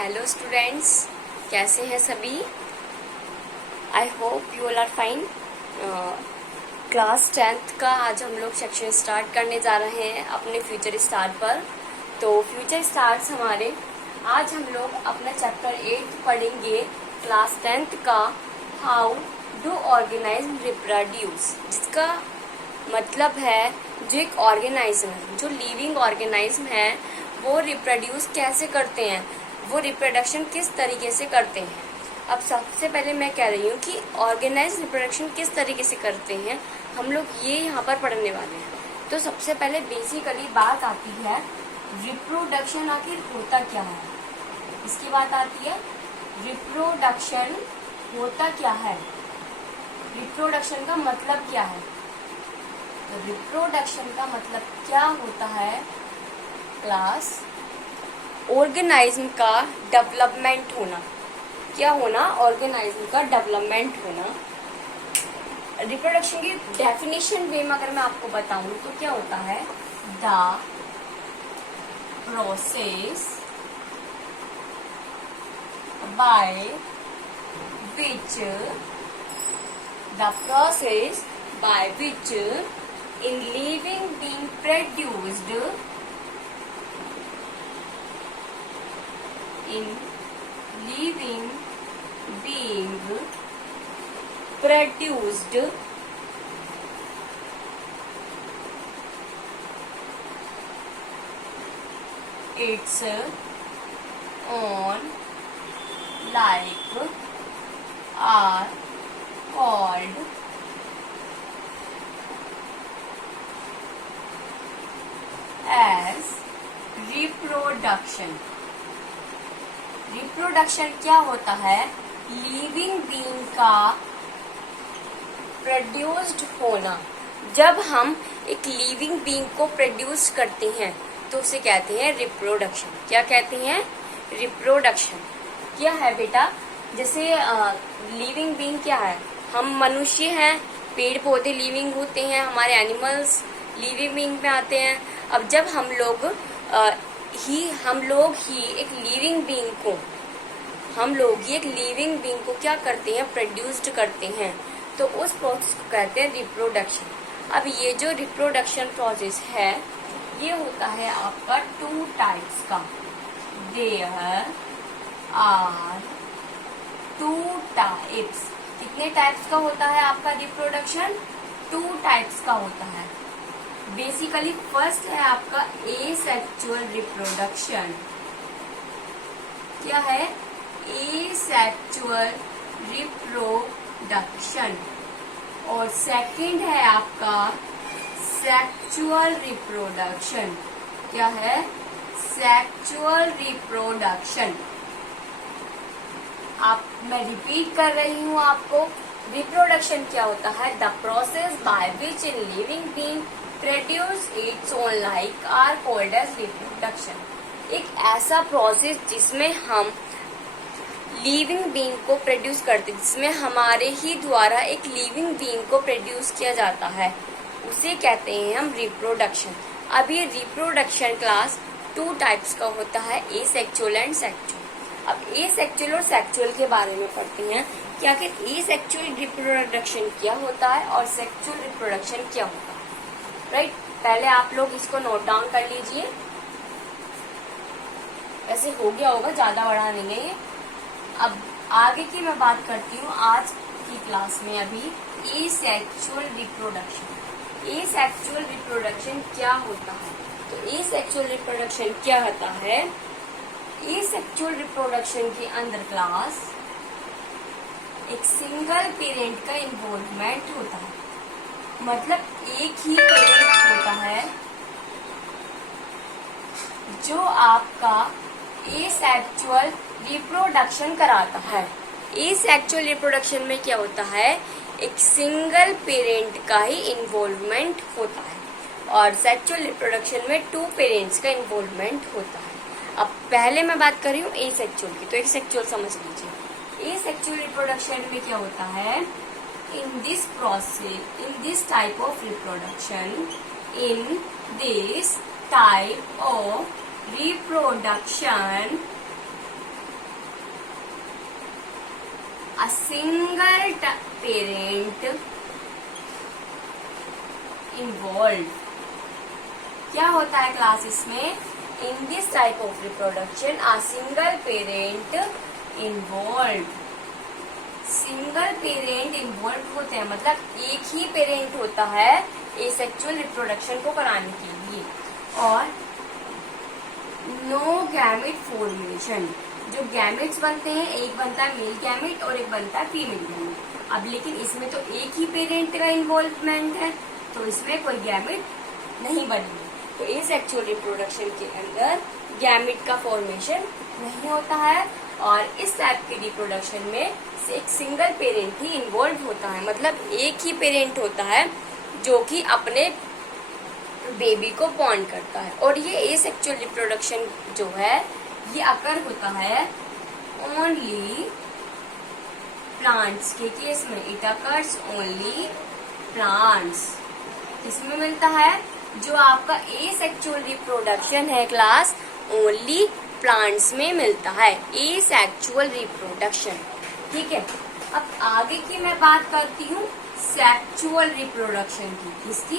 Hello students, कैसे हैं सभी। I hope you all are fine. Class 10th का आज हम लोग सेक्शन स्टार्ट करने जा रहे हैं अपने फ्यूचर स्टार पर। तो फ्यूचर स्टार्स हमारे आज हम लोग अपना चैप्टर 8 पढ़ेंगे क्लास 10th का, हाउ डू ऑर्गेनाइज्म रिप्रोड्यूस, जिसका मतलब है जो एक ऑर्गेनाइज्म, जो लिविंग ऑर्गेनाइज्म है, वो रिप्रोड्यूस कैसे करते हैं, वो रिप्रोडक्शन किस तरीके से करते हैं। अब सबसे पहले मैं कह रही हूँ कि ऑर्गेनाइज रिप्रोडक्शन किस तरीके से करते हैं, हम लोग ये यहाँ पर पढ़ने वाले हैं। तो सबसे पहले बेसिकली बात आती है रिप्रोडक्शन आखिर होता क्या है, इसकी बात आती है रिप्रोडक्शन होता क्या है, रिप्रोडक्शन का मतलब क्या है। तो रिप्रोडक्शन का मतलब क्या होता है क्लास, ऑर्गेनाइज्म का डेवलपमेंट होना। क्या होना? ऑर्गेनाइज्म का डेवलपमेंट होना। रिप्रोडक्शन की डेफिनेशन वे में अगर मैं आपको बताऊं तो क्या होता है, the process by which in living being produced its own like are called as reproduction. Reproduction क्या होता है? लिविंग बीइंग का प्रोड्यूस्ड होना। जब हम एक लिविंग बीइंग को प्रोड्यूस करते हैं तो उसे कहते हैं रिप्रोडक्शन। क्या कहते हैं? रिप्रोडक्शन। क्या है बेटा? जैसे लिविंग बीइंग क्या है? हम मनुष्य हैं, पेड़ पौधे लिविंग होते हैं, हमारे एनिमल्स लिविंग बीइंग में आते हैं। अब जब हम लोग ही एक लिविंग बीइंग को क्या करते हैं? प्रोड्यूस्ड करते हैं। तो उस प्रोसेस को कहते हैं रिप्रोडक्शन। अब ये जो रिप्रोडक्शन प्रोसेस है ये होता है आपका 2 टाइप्स का। There are 2 types. कितने टाइप्स का होता है आपका रिप्रोडक्शन? 2 टाइप्स का होता है। बेसिकली फर्स्ट है आपका एसेक्सुअल रिप्रोडक्शन। क्या है? Asexual reproduction. और सेकंड है आपका सेक्सुअल रिप्रोडक्शन। क्या है? Sexual reproduction. मैं रिपीट कर रही हूँ आपको, रिप्रोडक्शन क्या होता है? The process by which in living being produce its own like are called as reproduction. एक ऐसा प्रोसेस जिसमें हम लिविंग बीइंग को प्रोड्यूस करते, जिसमें हमारे ही द्वारा एक लिविंग बीइंग को प्रोड्यूस किया जाता है, उसे कहते हैं हम रिप्रोडक्शन। अब ये रिप्रोडक्शन क्लास 2 टाइप्स का होता है, एसेक्सुअल एंड सेक्सुअल। अब एसेक्सुअल और सेक्सुअल के बारे में पढ़ते हैं कि आखिर एसेक्सुअल रिप्रोडक्शन क्या होता है और सेक्सुअल रिप्रोडक्शन क्या होता है। राइट, पहले आप लोग इसको नोट डाउन कर लीजिए। ऐसे हो गया होगा, ज्यादा बड़ा नहीं है ये। अब आगे की मैं बात करती हूँ आज की क्लास में। अभी एसेक्सुअल रिप्रोडक्शन। एसेक्सुअल रिप्रोडक्शन क्या होता है? तो एसेक्सुअल रिप्रोडक्शन क्या होता है? एसेक्सुअल रिप्रोडक्शन के अंदर क्लास एक सिंगल पेरेंट का इन्वॉल्वमेंट होता है। मतलब एक ही पेरेंट होता है जो आपका एसेक्सुअल रिप्रोडक्शन कराता है। एसेक्सुअल रिप्रोडक्शन में क्या होता है? एक सिंगल पेरेंट का ही इन्वॉल्वमेंट होता है। और सेक्सुअल रिप्रोडक्शन में 2 पेरेंट्स का इन्वॉल्वमेंट होता है। अब पहले मैं बात कर रही हूँ एसेक्सुअल की, तो एसेक्सुअल समझ लीजिए। एसेक्सुअल रिप्रोडक्शन में क्या होता है? in this process, in this type of reproduction, in this type of reproduction a single parent involved। क्या होता है क्लास इसमें? इन this type of reproduction a single parent involved। Single parent involve होते हैं, मतलब एक ही पेरेंट होता है एसेक्सुअल रिप्रोडक्शन को कराने के लिए। और नो गैमेट फॉर्मेशन, जो गैमेट्स बनते हैं, एक बनता है मेल गैमेट और एक बनता है फीमेल गैमेट। अब लेकिन इसमें तो एक ही पेरेंट का इन्वॉल्वमेंट है, तो इसमें कोई गैमेट नहीं बनेगी। तो एसेक्सुअल रिप्रोडक्शन के अंदर गैमेट का फॉर्मेशन नहीं होता है, और इस टाइप के रिप्रोडक्शन में एक सिंगल पेरेंट ही इन्वॉल्व होता है, मतलब एक ही पेरेंट होता है जो कि अपने बेबी को बॉर्न करता है। और ये एसेक्सुअल रिप्रोडक्शन जो है ये अकर होता है ओनली प्लांट्स के केस में। It occurs only plants. किसमें मिलता है? जो आपका एसेक्सुअल रिप्रोडक्शन है क्लास, ओनली प्लांट्स में मिलता है एसेक्सुअल रिप्रोडक्शन। ठीक है, अब आगे की मैं बात करती हूँ सेक्सुअल रिप्रोडक्शन की। किसकी?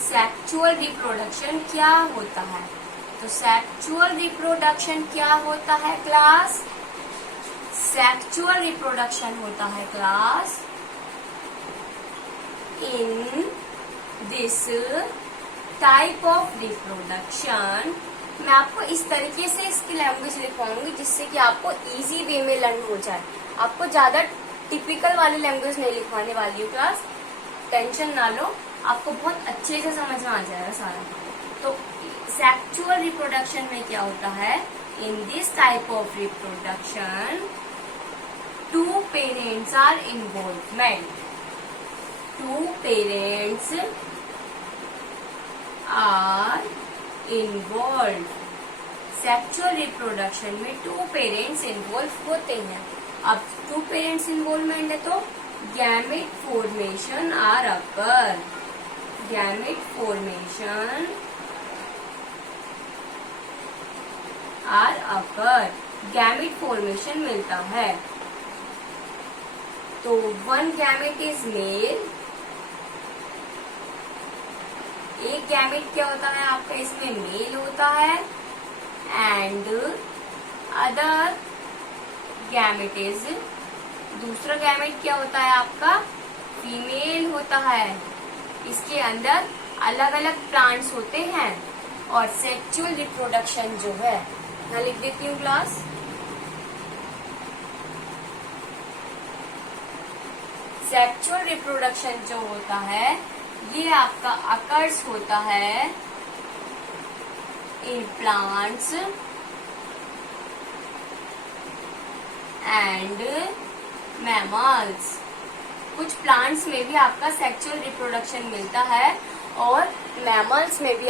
सेक्सुअल रिप्रोडक्शन क्या होता है? तो सेक्सुअल रिप्रोडक्शन क्या होता है क्लास? सेक्सुअल रिप्रोडक्शन होता है class in this type of reproduction. मैं आपको इस तरीके से इसकी लैंग्वेज लिखवाऊंगी जिससे कि आपको इजी वे में लर्न हो जाए। आपको ज्यादा टिपिकल वाली लैंग्वेज नहीं लिखवाने वाली हूँ क्लास, टेंशन ना लो, आपको बहुत अच्छे से समझ में आ जाएगा सारा। तो सेक्सुअल रिप्रोडक्शन में क्या होता है? In this type of reproduction two parents are involvement. Two parents are involve. Sexual reproduction में टू पेरेंट्स इन्वॉल्व होते हैं। अब टू पेरेंट्स इन्वॉल्वमेंट है तो gamete formation are occur. Gamete formation are occur. Gamete formation मिलता है। तो one gamete is male. एक गैमेट क्या होता है आपका इसमें? मेल होता है। एंड अदर गैमेट इज, दूसरा गैमेट क्या होता है आपका? फीमेल होता है। इसके अंदर अलग अलग प्लांट्स होते हैं। और सेक्सुअल रिप्रोडक्शन जो है, मैं लिख देती हूँ क्लास, सेक्सुअल रिप्रोडक्शन जो होता है ये आपका अकर्स होता है इन प्लांट्स एंड मैमल्स। कुछ प्लांट्स में भी आपका सेक्सुअल रिप्रोडक्शन मिलता है और मैमल्स में भी